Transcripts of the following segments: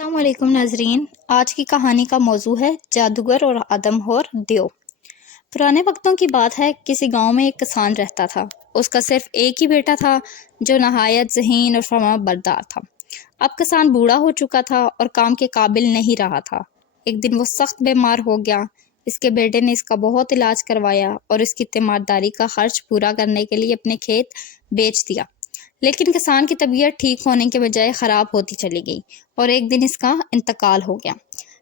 السلام علیکم ناظرین، آج کی کہانی کا موضوع ہے جادوگر اور آدم اور دیو۔ پرانے وقتوں کی بات ہے، کسی گاؤں میں ایک کسان رہتا تھا۔ اس کا صرف ایک ہی بیٹا تھا جو نہایت ذہین اور فرما بردار تھا۔ اب کسان بوڑھا ہو چکا تھا اور کام کے قابل نہیں رہا تھا۔ ایک دن وہ سخت بیمار ہو گیا۔ اس کے بیٹے نے اس کا بہت علاج کروایا اور اس کی تیمارداری کا خرچ پورا کرنے کے لیے اپنے کھیت بیچ دیا، لیکن کسان کی طبیعت ٹھیک ہونے کے بجائے خراب ہوتی چلی گئی اور ایک دن اس کا انتقال ہو گیا۔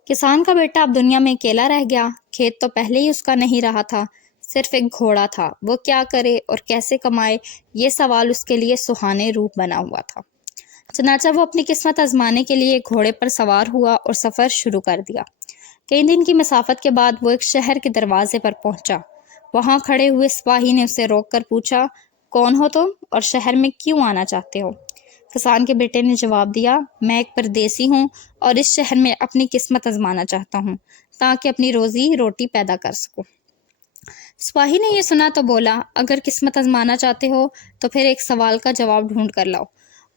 کسان کا بیٹا اب دنیا میں اکیلا رہ گیا۔ کھیت تو پہلے ہی اس کا نہیں رہا تھا، صرف ایک گھوڑا تھا۔ وہ کیا کرے اور کیسے کمائے، یہ سوال اس کے لیے سہانے روپ بنا ہوا تھا۔ چنانچہ وہ اپنی قسمت آزمانے کے لیے گھوڑے پر سوار ہوا اور سفر شروع کر دیا۔ کئی دن کی مسافت کے بعد وہ ایک شہر کے دروازے پر پہنچا۔ وہاں کھڑے ہوئے سپاہی نے اسے روک کر پوچھا، کون ہو تم اور شہر میں کیوں آنا چاہتے ہو؟ کسان کے بیٹے نے جواب دیا، میں ایک پردیسی ہوں اور اس شہر میں اپنی قسمت آزمانا چاہتا ہوں تاکہ اپنی روزی روٹی پیدا کر سکوں۔ سپاہی نے یہ سنا تو بولا، اگر قسمت آزمانا چاہتے ہو تو پھر ایک سوال کا جواب ڈھونڈ کر لاؤ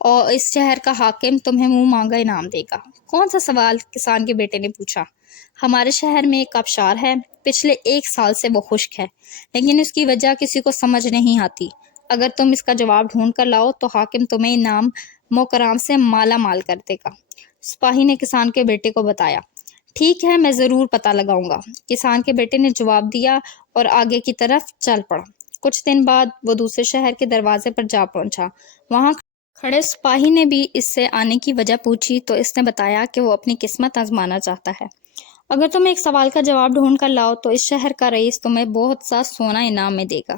اور اس شہر کا حاکم تمہیں منہ مانگا انعام دے گا۔ کون سا سوال؟ کسان کے بیٹے نے پوچھا۔ ہمارے شہر میں ایک آبشار ہے، پچھلے 1 سال سے وہ خشک ہے، لیکن اس کی وجہ کسی کو سمجھ نہیں آتی۔ اگر تم اس کا جواب ڈھونڈ کر لاؤ تو حاکم تمہیں انعام مکرام سے مالا مال کر دے گا۔ سپاہی نے کسان کے بیٹے کو بتایا، ٹھیک ہے، میں ضرور پتہ لگاؤں گا۔ کسان کے بیٹے نے جواب دیا اور آگے کی طرف چل پڑا۔ کچھ دن بعد وہ دوسرے شہر کے دروازے پر جا پہنچا۔ وہاں کھڑے سپاہی نے بھی اس سے آنے کی وجہ پوچھی تو اس نے بتایا کہ وہ اپنی قسمت آزمانا چاہتا ہے۔ اگر تم ایک سوال کا جواب ڈھونڈ کر لاؤ تو اس شہر کا رئیس تمہیں بہت سا سونا انعام میں دے گا،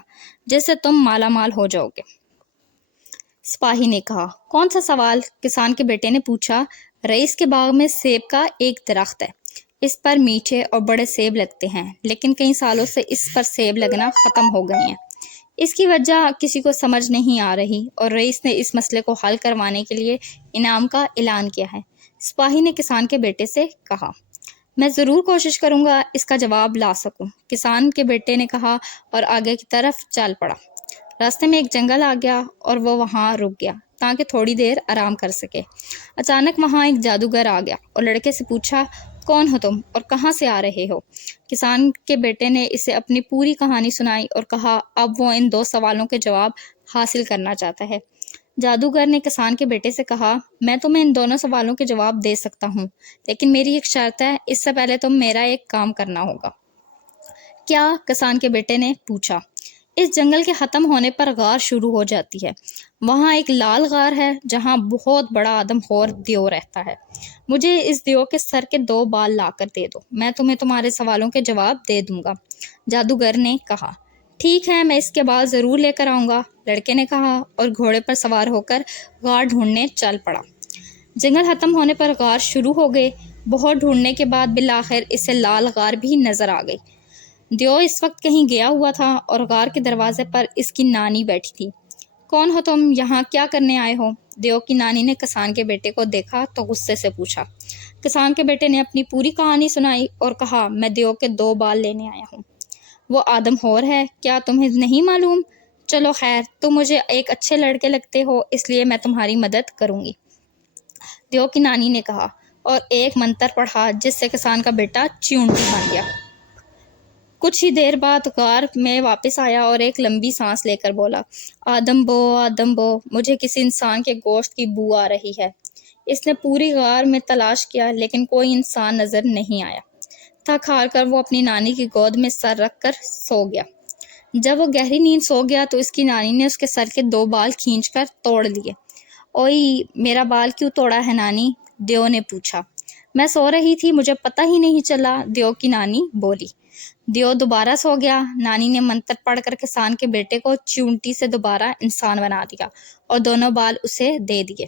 جس سے تم مالا مال ہو جاؤ گے۔ سپاہی نے کہا، کون سا سوال؟ کسان کے بیٹے نے پوچھا۔ رئیس کے باغ میں سیب کا ایک درخت ہے، اس پر میٹھے اور بڑے سیب لگتے ہیں، لیکن کئی سالوں سے اس پر سیب لگنا ختم ہو گئے ہیں۔ اس کی وجہ کسی کو سمجھ نہیں آ رہی اور رئیس نے اس مسئلے کو حل کروانے کے لیے انعام کا اعلان کیا ہے۔ سپاہی نے کسان کے بیٹے سے کہا، میں ضرور کوشش کروں گا اس کا جواب لا سکوں۔ کسان کے بیٹے نے کہا اور آگے کی طرف چل پڑا۔ راستے میں ایک جنگل آ گیا اور وہ وہاں رک گیا تاکہ تھوڑی دیر آرام کر سکے۔ اچانک وہاں ایک جادوگر آ گیا اور لڑکے سے پوچھا، کون ہو تم اور کہاں سے آ رہے ہو؟ کسان کے بیٹے نے اسے اپنی پوری کہانی سنائی اور کہا اب وہ ان 2 سوالوں کے جواب حاصل کرنا چاہتا ہے۔ جادوگر نے کسان کے بیٹے سے کہا، میں تمہیں ان دونوں سوالوں کے جواب دے سکتا ہوں، لیکن میری ایک شرط ہے، اس سے پہلے تم میرا ایک کام کرنا ہوگا۔ کیا؟ کسان کے بیٹے نے پوچھا۔ اس جنگل کے ختم ہونے پر غار شروع ہو جاتی ہے۔ وہاں ایک لال غار ہے جہاں بہت بڑا آدم خور دیو رہتا ہے۔ مجھے اس دیو کے سر کے 2 بال لا کر دے دو، میں تمہیں تمہارے سوالوں کے جواب دے دوں گا۔ جادوگر نے کہا، ٹھیک ہے، میں اس کے بال ضرور لے کر آؤں گا، لڑکے نے کہا اور گھوڑے پر سوار ہو کر غار ڈھونڈنے چل پڑا۔ جنگل ختم ہونے پر غار شروع ہو گئے۔ بہت ڈھونڈنے کے بعد بالآخر اسے لال غار بھی نظر آ گئی۔ دیو اس وقت کہیں گیا ہوا تھا اور غار کے دروازے پر اس کی نانی بیٹھی تھی۔ کون ہو تم؟ یہاں کیا کرنے آئے ہو؟ دیو کی نانی نے کسان کے بیٹے کو دیکھا تو غصے سے پوچھا۔ کسان کے بیٹے نے اپنی پوری کہانی سنائی اور کہا، میں دیو کے 2 بال لینے آیا ہوں۔ وہ آدم خور ہے، کیا تمہیں نہیں معلوم؟ چلو خیر، تم مجھے ایک اچھے لڑکے لگتے ہو، اس لیے میں تمہاری مدد کروں گی۔ دیو کی نانی نے کہا اور ایک منتر پڑھا جس سے کسان کا بیٹا چیونٹی بن گیا۔ کچھ ہی دیر بعد غار میں واپس آیا اور ایک لمبی سانس لے کر بولا، آدم بو، مجھے کسی انسان کے گوشت کی بو آ رہی ہے۔ اس نے پوری غار میں تلاش کیا لیکن کوئی انسان نظر نہیں آیا۔ تھک ہار کر وہ اپنی نانی کی گود میں سر رکھ کر سو گیا۔ جب وہ گہری نیند سو گیا تو اس کی نانی نے اس کے سر کے 2 بال کھینچ کر توڑ لیے۔ اوئی، میرا بال کیوں توڑا ہے نانی؟ دیو نے پوچھا۔ میں سو رہی تھی، مجھے پتہ ہی نہیں چلا، دیو کی نانی بولی۔ دیو دوبارہ سو گیا۔ نانی نے منتر پڑھ کر کسان کے بیٹے کو چیونٹی سے دوبارہ انسان بنا دیا اور دونوں بال اسے دے دیے۔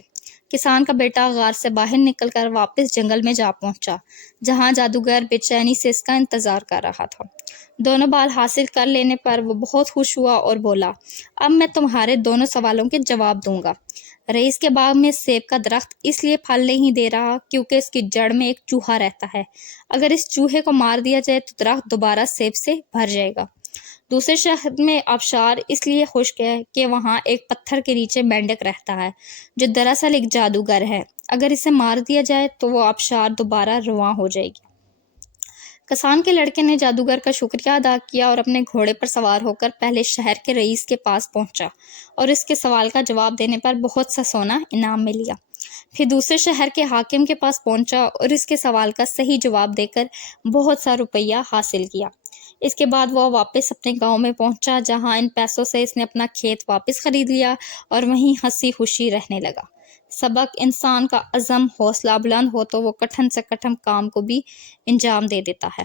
کسان کا بیٹا غار سے باہر نکل کر واپس جنگل میں جا پہنچا، جہاں جادوگر بے چینی سے اس کا انتظار کر رہا تھا۔ دونوں بال حاصل کر لینے پر وہ بہت خوش ہوا اور بولا، اب میں تمہارے دونوں سوالوں کے جواب دوں گا۔ رئیس کے باغ میں سیب کا درخت اس لیے پھل نہیں دے رہا کیونکہ اس کی جڑ میں ایک چوہا رہتا ہے۔ اگر اس چوہے کو مار دیا جائے تو درخت دوبارہ سیب سے بھر جائے گا۔ دوسرے شہر میں آبشار اس لیے خشک ہے کہ وہاں ایک پتھر کے نیچے مینڈک رہتا ہے جو دراصل ایک جادوگر ہے۔ اگر اسے مار دیا جائے تو وہ آبشار دوبارہ رواں ہو جائے گی۔ کسان کے لڑکے نے جادوگر کا شکریہ ادا کیا اور اپنے گھوڑے پر سوار ہو کر پہلے شہر کے رئیس کے پاس پہنچا اور اس کے سوال کا جواب دینے پر بہت سا سونا انعام میں لیا۔ پھر دوسرے شہر کے حاکم کے پاس پہنچا اور اس کے سوال کا صحیح جواب دے کر بہت سا روپیہ حاصل کیا۔ اس کے بعد وہ واپس اپنے گاؤں میں پہنچا جہاں ان پیسوں سے اس نے اپنا کھیت واپس خرید لیا اور وہیں ہنسی خوشی رہنے لگا۔ سبق: انسان کا عزم حوصلہ بلند ہو تو وہ کٹھن سے کٹھن کام کو بھی انجام دے دیتا ہے۔